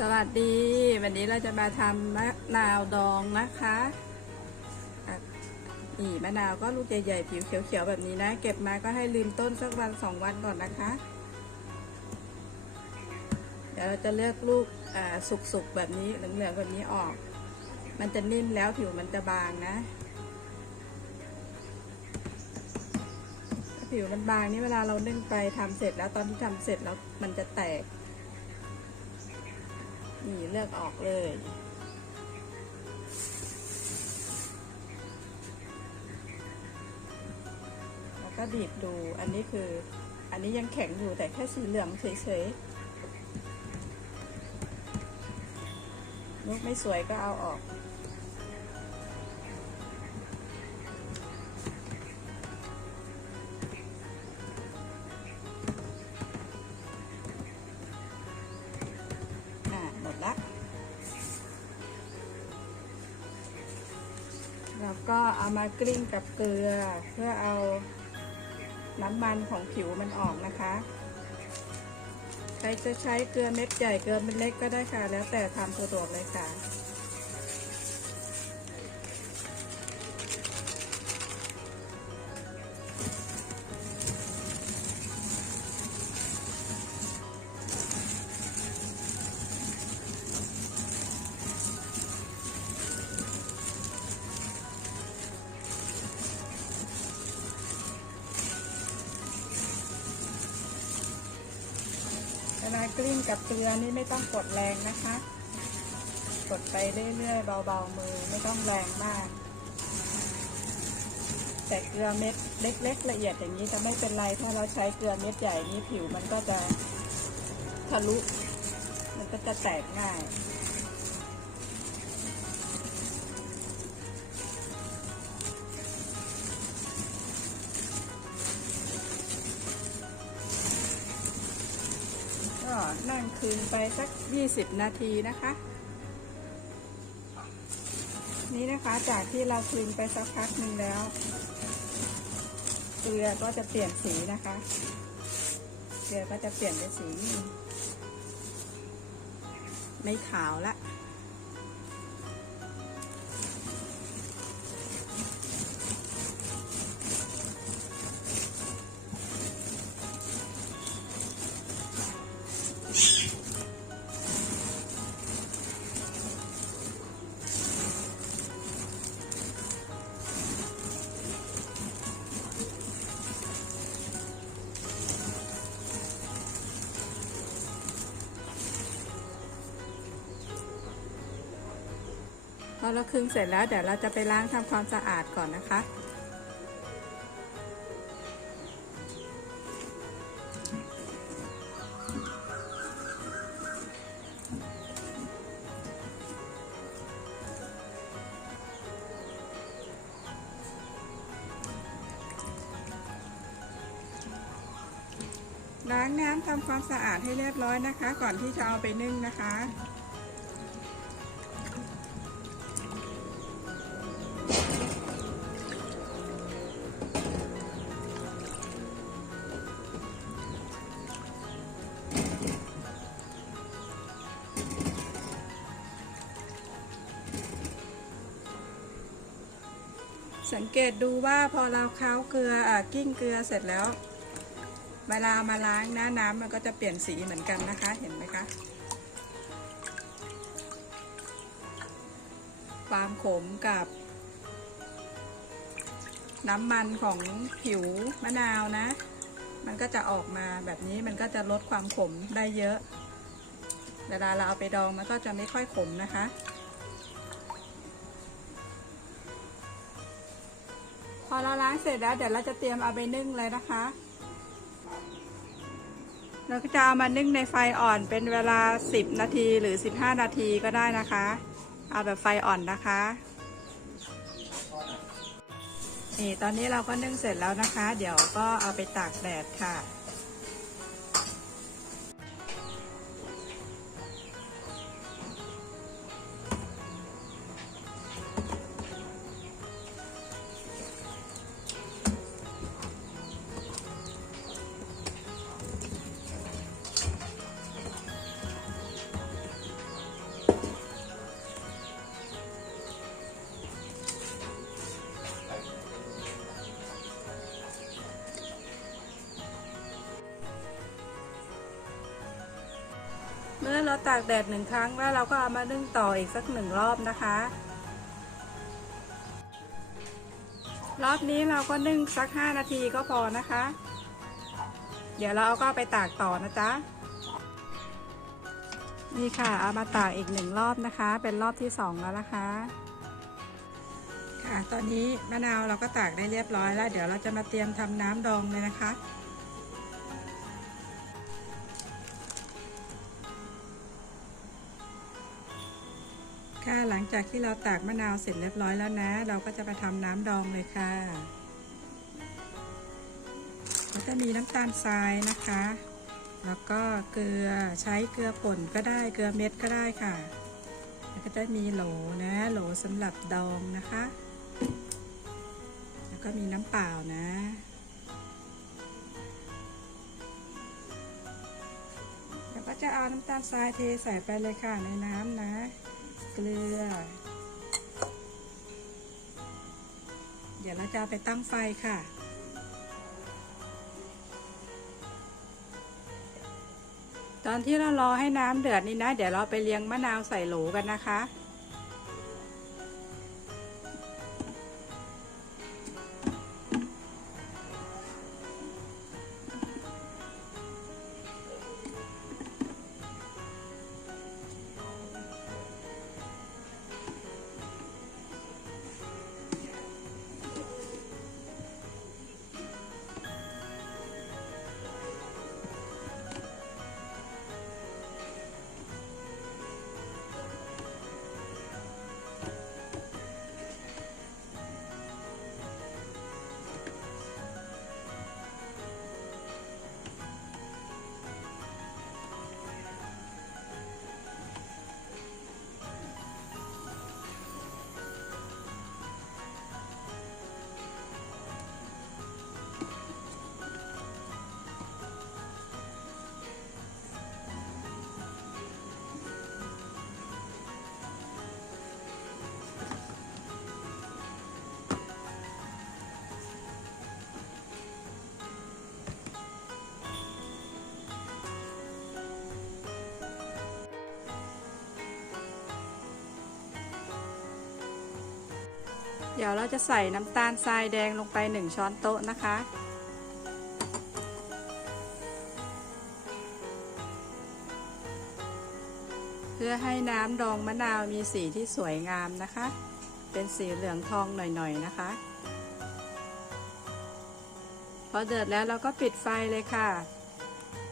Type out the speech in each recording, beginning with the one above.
สวัสดีวันนี้เราจะมาทำมะนาวดองนะคะนี่มะนาวก็ลูกใหญ่ๆผิวเขียวๆแบบนี้นะ เก็บมาก็ให้ลืมต้นสักวันสองวันก่อนนะคะ เดี๋ยวเราจะเลือกลูกสุกๆแบบนี้เหลืองๆแบบนี้ออก มันจะนิ่มแล้วผิวมันจะบางนะผิวมันบางนี่เวลาเรานึ่งไปทำเสร็จแล้วตอนที่ทำเสร็จแล้วมันจะแตก นี่เลือกออกเลย แล้วก็บีบดู อันนี้คือ อันนี้ยังแข็งอยู่แต่แค่สีเหลืองเฉยๆ ลูกไม่สวยก็เอาออกามากลิ้งกับเกลือ เพื่อเอาน้ำมันของผิวมันออกนะคะ ใครจะใช้เกลือเม็ดใหญ่เกลือเม็ดเล็กก็ได้ค่ะ แล้วแต่ทำสะดวกเลยค่ะ กลิ้งกับเกลือนี่ไม่ต้องกดแรงนะคะ กดไปเรื่อยๆเบาๆมือไม่ต้องแรงมาก แต่เกลือเม็ดเล็ก ๆ ละเอียดอย่างนี้จะไม่เป็นไรถ้าเราใช้เกลือเม็ดใหญ่นี้ผิวมันก็จะทะลุมันก็จะแตกง่าย คืนไปสัก 20 นาทีนะคะ นี่นะคะจากที่เราคืนไปสักพักหนึ่งแล้วเกลือก็จะเปลี่ยนสีนะคะเกลือก็จะเปลี่ยนเป็นสี ไม่ขาวละ อเราคึงเสร็จแล้วเดี๋ยวเราจะไปล้างทำความสะอาดก่อนนะคะล้างน้ำทำความสะอาดให้เรียบร้อยนะคะ ก่อนที่จะเอาไปนึ่งนะคะ สังเกตดูว่าพอเราเค้าเกลืออกิ้งเกลือเสร็จแล้ว เวลามาล้างนะน้ำมันก็จะเปลี่ยนสีเหมือนกันนะคะเห็นไหมคะ ความขมกับน้ำมันของผิวมะนาวนะ มันก็จะออกมาแบบนี้มันก็จะลดความขมได้เยอะ เวลาเราเอาไปดองมันก็จะไม่ค่อยขมนะคะ อเราล้างเสร็จแล้วเดี๋ยวเราจะเตรียมเอาไปนึ่งเลยนะคะ เราก็จะเอามานึ่งในไฟอ่อนเป็นเวลา 10 นาทีหรือ 15 นาทีก็ได้นะคะ เอาแบบไฟอ่อนนะคะนี่ตอนนี้เราก็นึ่งเสร็จแล้วนะคะ เดี๋ยวก็เอาไปตากแดดค่ะ เราตากแดดหนึ่งครั้งแล้วเราก็เอามานึ่งต่ออีกสักหนึ่งรอบนะคะ รอบนี้เราก็นึ่งสัก 5 นาทีก็พอนะคะ เดี๋ยวเราเอาก็ไปตากต่อนะจ๊ะนี่ค่ะเอามาตากอีกหนึ่งรอบนะคะ เป็นรอบที่สองแล้วนะคะ ค่ะตอนนี้มะนาวเราก็ตากได้เรียบร้อยแล้ว เดี๋ยวเราจะมาเตรียมทำน้ำดองเลยนะคะ ค่ะ หลังจากที่เราตากมะนาวเสร็จเรียบร้อยแล้วนะ เราก็จะมาทำน้ำดองเลยค่ะก็จะมีน้ำตาลทรายนะคะ แล้วก็เกลือใช้เกลือป่นก็ได้เกลือเม็ดก็ได้ค่ะ แล้วก็จะมีโหลนะ โหลสำหรับดองนะคะ แล้วก็มีน้ำเปล่านะแล้วก็จะเอาน้ำตาลทรายเทใส่ไปเลยค่ะในน้ำนะ เกลือ เดี๋ยวเราจะไปตั้งไฟค่ะ ตอนที่เรารอให้น้ำเดือดนี่นะ เดี๋ยวเราไปเลี้ยงมะนาวใส่โหลกันนะคะ ดี๋ยวเราจะใส่น้ำตาลทรายแดงลงไป 1 ช้อนโต๊ะนะคะ เพื่อให้น้ำดองมะนาวมีสีที่สวยงามนะคะ เป็นสีเหลืองทองหน่อยๆนะคะ พอเดือดแล้วเราก็ปิดไฟเลยค่ะ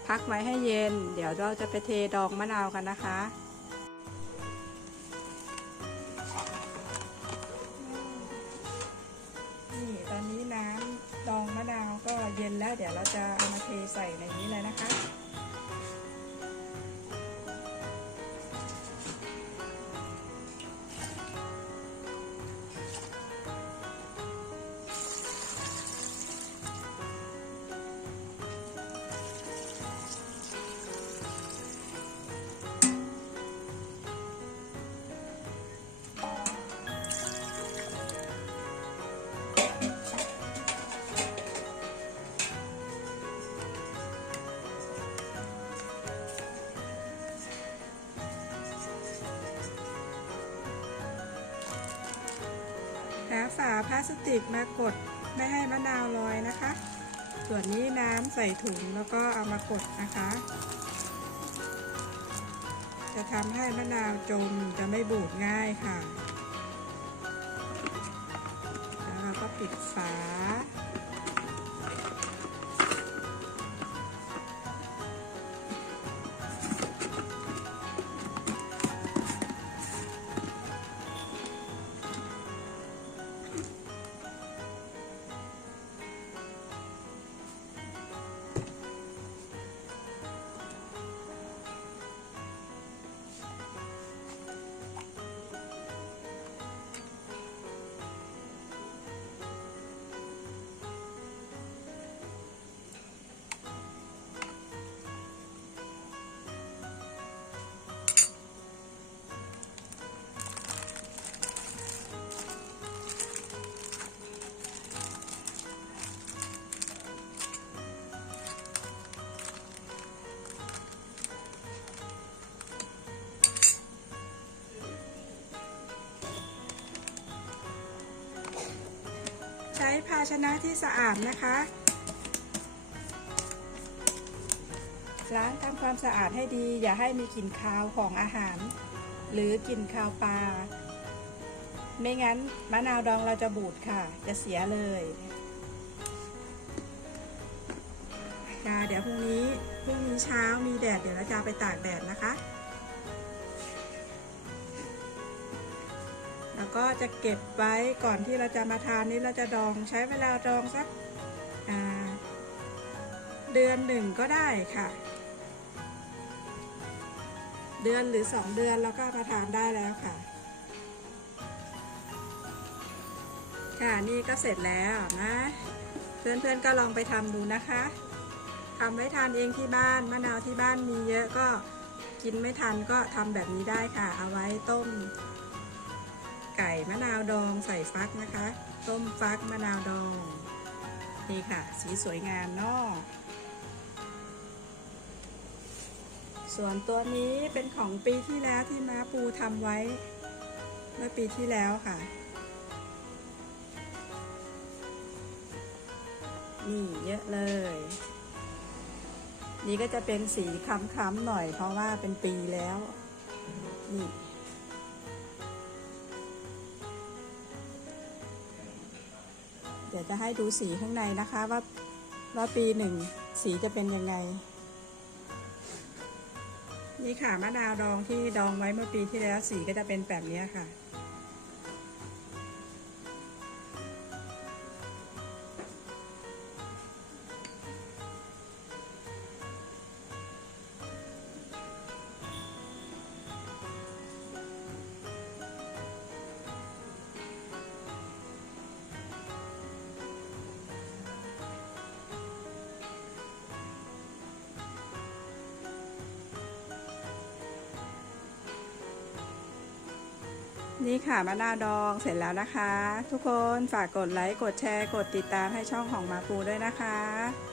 พักไว้ให้เย็น เดี๋ยวเราจะไปเทดองมะนาวกันนะคะ ตอนนี้น้ำดองมะนาวก็เย็นแล้ว เดี๋ยวเราจะเอามาเทใส่ในนี้เลยนะคะ พลาสติกมากดไม่ให้มะนาวลอยนะคะ ส่วนนี้น้ำใส่ถุงแล้วก็เอามากดนะคะ จะทำให้มะนาวจมจะไม่บูดง่ายค่ะ แล้วเราก็ปิดฝา ภาชนะที่สะอาดนะคะ ล้างทำความสะอาดให้ดี อย่าให้มีกลิ่นคาวของอาหาร หรือกลิ่นคาวปลา ไม่งั้นมะนาวดองเราจะบูดค่ะ จะเสียเลยค่ะเดี๋ยวพรุ่งนี้พรุ่งนี้เช้ามีแดดเดี๋ยวเราจะไปตากแดดนะคะ ก็จะเก็บไว้ก่อนที่เราจะมาทานนี้เราจะดองใช้เวลาดองสักเดือนหนึ่งก็ได้ค่ะ เดือนหรือสองเดือนเราก็มาทานได้แล้วค่ะ ค่ะนี่ก็เสร็จแล้วนะ เพื่อนๆก็ลองไปทำดูนะคะทำไว้ทานเองที่บ้านมะนาวที่บ้านมีเยอะก็กินไม่ทันก็ทำแบบนี้ได้ค่ะ เอาไว้ต้ม ก่มะนาวดองใส่ฟักนะคะ ต้มฟักมะนาวดอง นี่ค่ะ สีสวยงามเนาะส่วนตัวนี้เป็นของปีที่แล้วที่ม้าปูทำไว้ เมื่อปีที่แล้วค่ะ นี่เยอะเลย นี่ก็จะเป็นสีคล้ำๆหน่อยเพราะว่าเป็นปีแล้ว นี่ เดี๋ยวจะให้ดูสีข้างในนะคะว่าว่าปีหนึ่งสีจะเป็นยังไง นี่ค่ะมะนาวดองที่ดองไว้เมื่อปีที่แล้วสีก็จะเป็นแบบนี้ค่ะ นี่ค่ะมะนาวดองเสร็จแล้วนะคะ ทุกคนฝากกดไลค์ กดแชร์ กดติดตามให้ช่องของมาปูด้วยนะคะ